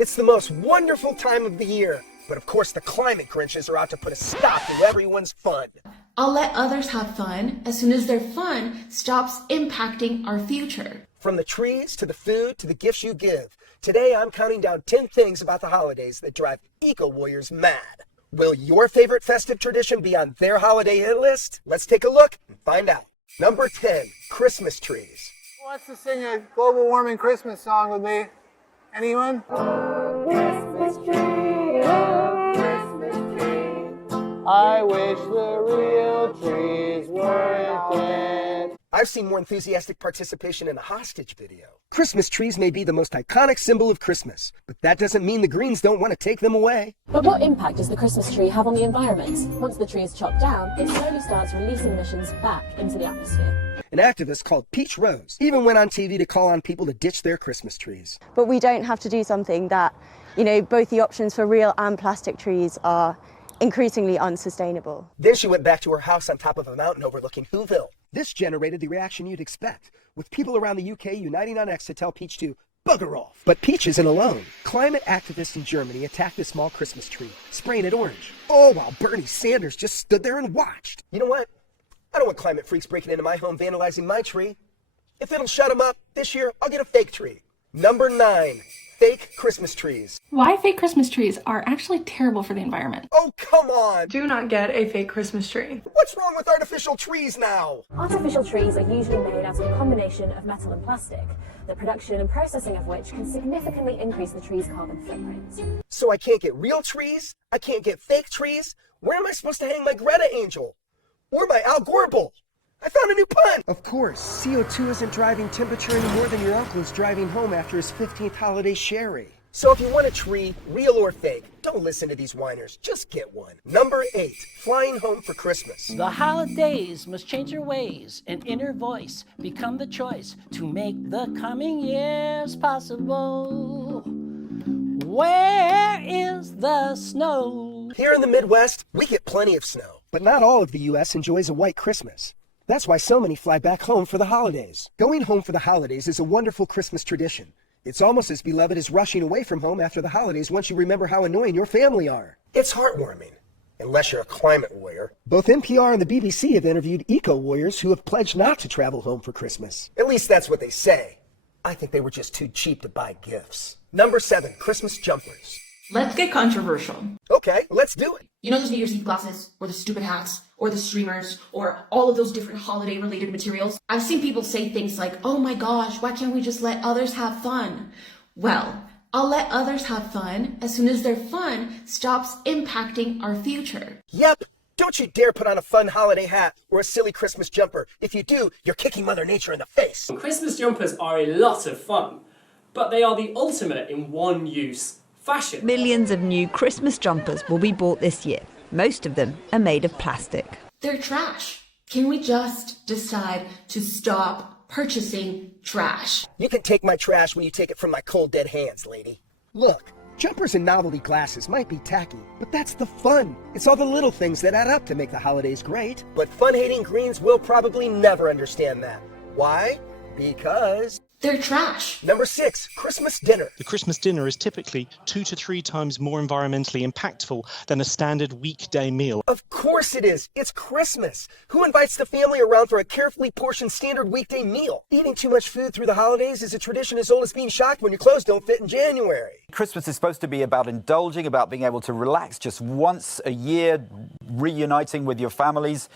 It's the most wonderful time of the year. But of course, the climate grinches are out to put a stop to everyone's fun. I'll let others have fun as soon as their fun stops impacting our future. From the trees to the food to the gifts you give, today I'm counting down 10 things about the holidays that drive eco-warriors mad. Will your favorite festive tradition be on their holiday hit list? Let's take a look and find out. Number 10, Christmas trees. Who wants to sing a global warming Christmas song with me? Anyone? Oh, Christmas tree, oh, Christmas tree. I wish the real trees weren't dead. I've seen more enthusiastic participation in a hostage video. Christmas trees may be the most iconic symbol of Christmas, but that doesn't mean the Greens don't want to take them away. But what impact does the Christmas tree have on the environment? Once the tree is chopped down, it slowly starts releasing emissions back into the atmosphere. An activist called Peach Rose even went on TV to call on people to ditch their Christmas trees. But we don't have to do something that, both the options for real and plastic trees are increasingly unsustainable. Then she went back to her house on top of a mountain overlooking Whoville. This generated the reaction you'd expect, with people around the UK uniting on X to tell Peach to bugger off. But Peach isn't alone. Climate activists in Germany attacked a small Christmas tree, spraying it orange. All while Bernie Sanders just stood there and watched. You know what? I don't want climate freaks breaking into my home vandalizing my tree. If it'll shut them up, this year I'll get a fake tree. Number 9. Fake Christmas trees. Why fake Christmas trees are actually terrible for the environment. Oh, come on! Do not get a fake Christmas tree. What's wrong with artificial trees now? Artificial trees are usually made out of a combination of metal and plastic, the production and processing of which can significantly increase the tree's carbon footprint. So I can't get real trees? I can't get fake trees? Where am I supposed to hang my Greta Angel? Or my Al Gore bowl? I found a new pun! Of course, CO2 isn't driving temperature any more than your uncle's driving home after his 15th holiday sherry. So if you want a tree, real or fake, don't listen to these whiners. Just get one. Number 8, flying home for Christmas. The holidays must change their ways, and inner voice become the choice to make the coming years possible. Where is the snow? Here in the Midwest, we get plenty of snow. But not all of the U.S. enjoys a white Christmas. That's why so many fly back home for the holidays. Going home for the holidays is a wonderful Christmas tradition. It's almost as beloved as rushing away from home after the holidays once you remember how annoying your family are. It's heartwarming, unless you're a climate warrior. Both NPR and the BBC have interviewed eco-warriors who have pledged not to travel home for Christmas. At least that's what they say. I think they were just too cheap to buy gifts. Number 7, Christmas jumpers. Let's get controversial. Okay, let's do it. You know those New Year's Eve glasses, or the stupid hats, or the streamers, or all of those different holiday-related materials? I've seen people say things like, oh my gosh, why can't we just let others have fun? Well, I'll let others have fun as soon as their fun stops impacting our future. Yep. Don't you dare put on a fun holiday hat or a silly Christmas jumper. If you do, you're kicking Mother Nature in the face. Christmas jumpers are a lot of fun, but they are the ultimate in one-use fashion. Millions of new Christmas jumpers will be bought this year. Most of them are made of plastic. They're trash. Can we just decide to stop purchasing trash? You can take my trash when you take it from my cold, dead hands, lady. Look, jumpers and novelty glasses might be tacky, but that's the fun. It's all the little things that add up to make the holidays great. But fun-hating Greens will probably never understand that. Why? Because they're trash. Number 6, Christmas dinner. The Christmas dinner is typically 2 to 3 times more environmentally impactful than a standard weekday meal. Of course it is. It's Christmas. Who invites the family around for a carefully portioned standard weekday meal? Eating too much food through the holidays is a tradition as old as being shocked when your clothes don't fit in January. Christmas is supposed to be about indulging, about being able to relax just once a year, reuniting with your families.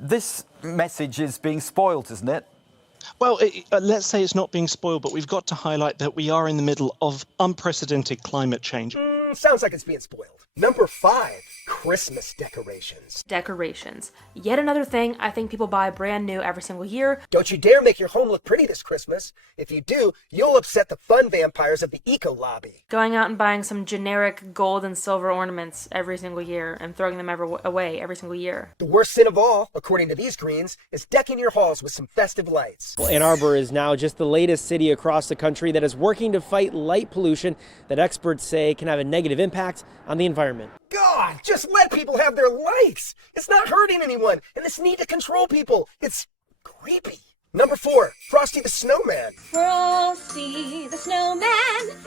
This message is being spoiled, isn't it? Well, let's say it's not being spoiled, but we've got to highlight that we are in the middle of unprecedented climate change. Sounds like it's being spoiled. Number 5, Christmas decorations. Decorations. Yet another thing I think people buy brand new every single year. Don't you dare make your home look pretty this Christmas. If you do, you'll upset the fun vampires of the eco lobby. Going out and buying some generic gold and silver ornaments every single year and throwing them away every single year. The worst sin of all, according to these Greens, is decking your halls with some festive lights. Well, Ann Arbor is now just the latest city across the country that is working to fight light pollution that experts say can have a negative impact on the environment. God, just let people have their lights. It's not hurting anyone, and this need to control people, it's creepy. Number 4, Frosty the Snowman. Frosty the Snowman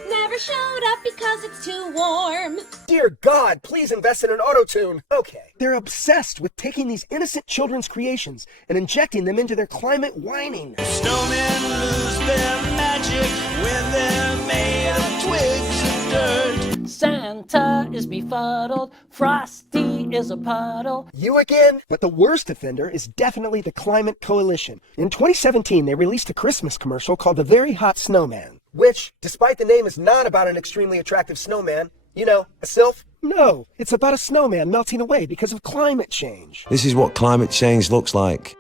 never showed up because it's too warm. Dear God, please invest in an auto-tune. Okay. They're obsessed with taking these innocent children's creations and injecting them into their climate whining. Snowmen lose their magic when they're made of twigs and dirt. Santa is befuddled, Frosty is a puddle. You again? But the worst offender is definitely the Climate Coalition. In 2017, they released a Christmas commercial called The Very Hot Snowman, which, despite the name, is not about an extremely attractive snowman. You know, a sylph? No, it's about a snowman melting away because of climate change. This is what climate change looks like.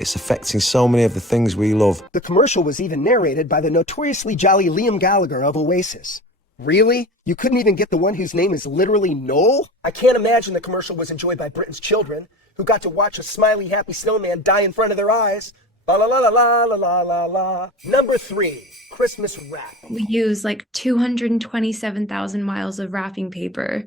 It's affecting so many of the things we love. The commercial was even narrated by the notoriously jolly Liam Gallagher of Oasis. Really? You couldn't even get the one whose name is literally Noel? I can't imagine the commercial was enjoyed by Britain's children, who got to watch a smiley, happy snowman die in front of their eyes. La la la la la la la la la. Number 3, Christmas wrap. We use like 227,000 miles of wrapping paper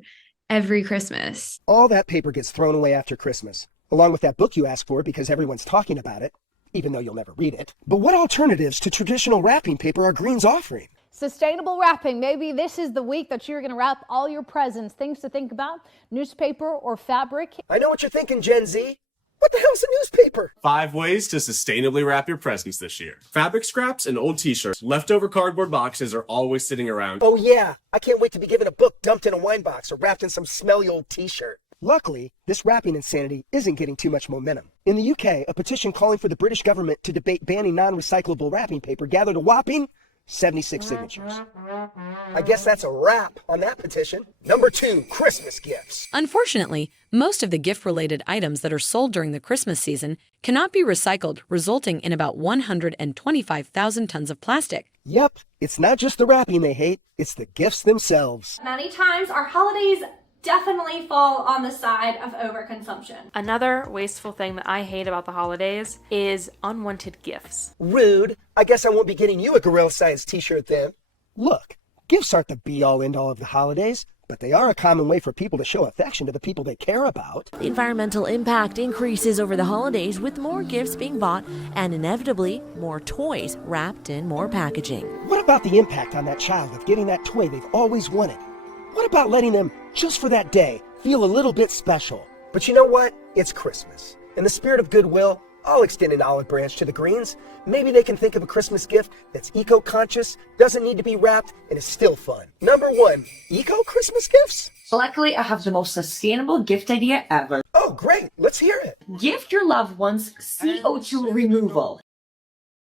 every Christmas. All that paper gets thrown away after Christmas, along with that book you asked for because everyone's talking about it, even though you'll never read it. But what alternatives to traditional wrapping paper are Greens offering? Sustainable wrapping. Maybe this is the week that you're going to wrap all your presents. Things to think about: newspaper or fabric. I know what you're thinking, Gen Z. What the hell's a newspaper? 5 ways to sustainably wrap your presents this year. Fabric scraps and old t-shirts. Leftover cardboard boxes are always sitting around. Oh yeah, I can't wait to be given a book dumped in a wine box or wrapped in some smelly old t-shirt. Luckily, this wrapping insanity isn't getting too much momentum. In the UK, a petition calling for the British government to debate banning non-recyclable wrapping paper gathered a whopping 76 signatures. I guess that's a wrap on that petition. Number 2, Christmas gifts. Unfortunately, most of the gift-related items that are sold during the Christmas season cannot be recycled, resulting in about 125,000 tons of plastic. Yep, it's not just the wrapping they hate, it's the gifts themselves. Many times our holidays definitely fall on the side of overconsumption. Another wasteful thing that I hate about the holidays is unwanted gifts. Rude. I guess I won't be getting you a Gorilla Science t-shirt then. Look, gifts aren't the be-all end-all of the holidays, but they are a common way for people to show affection to the people they care about. The environmental impact increases over the holidays with more gifts being bought and inevitably more toys wrapped in more packaging. What about the impact on that child of getting that toy they've always wanted? What about letting them, just for that day, feel a little bit special? But you know what? It's Christmas. In the spirit of goodwill, I'll extend an olive branch to the Greens. Maybe they can think of a Christmas gift that's eco-conscious, doesn't need to be wrapped, and is still fun. Number 1, eco-Christmas gifts? Luckily, I have the most sustainable gift idea ever. Oh, great. Let's hear it. Gift your loved ones CO2 removal.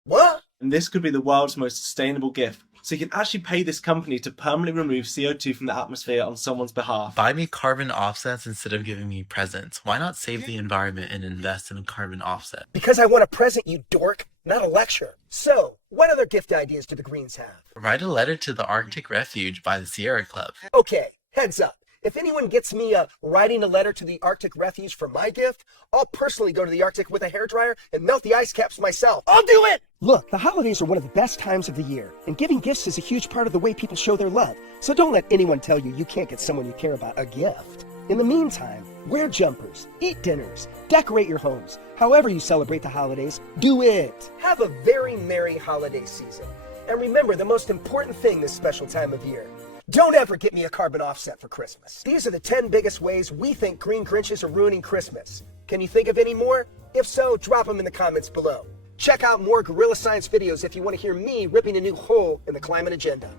What? And this could be the world's most sustainable gift. So you can actually pay this company to permanently remove CO2 from the atmosphere on someone's behalf. Buy me carbon offsets instead of giving me presents. Why not save the environment and invest in a carbon offset? Because I want a present, you dork, not a lecture. So, what other gift ideas do the Greens have? Write a letter to the Arctic Refuge by the Sierra Club. Okay, heads up. If anyone gets me writing a letter to the Arctic Refuge for my gift, I'll personally go to the Arctic with a hairdryer and melt the ice caps myself. I'll do it! Look, the holidays are one of the best times of the year, and giving gifts is a huge part of the way people show their love. So don't let anyone tell you you can't get someone you care about a gift. In the meantime, wear jumpers, eat dinners, decorate your homes. However you celebrate the holidays, do it. Have a very merry holiday season. And remember the most important thing this special time of year. Don't ever get me a carbon offset for Christmas. These are the 10 biggest ways we think green grinches are ruining Christmas. Can you think of any more? If so, drop them in the comments below. Check out more Gorilla Science videos if you want to hear me ripping a new hole in the climate agenda.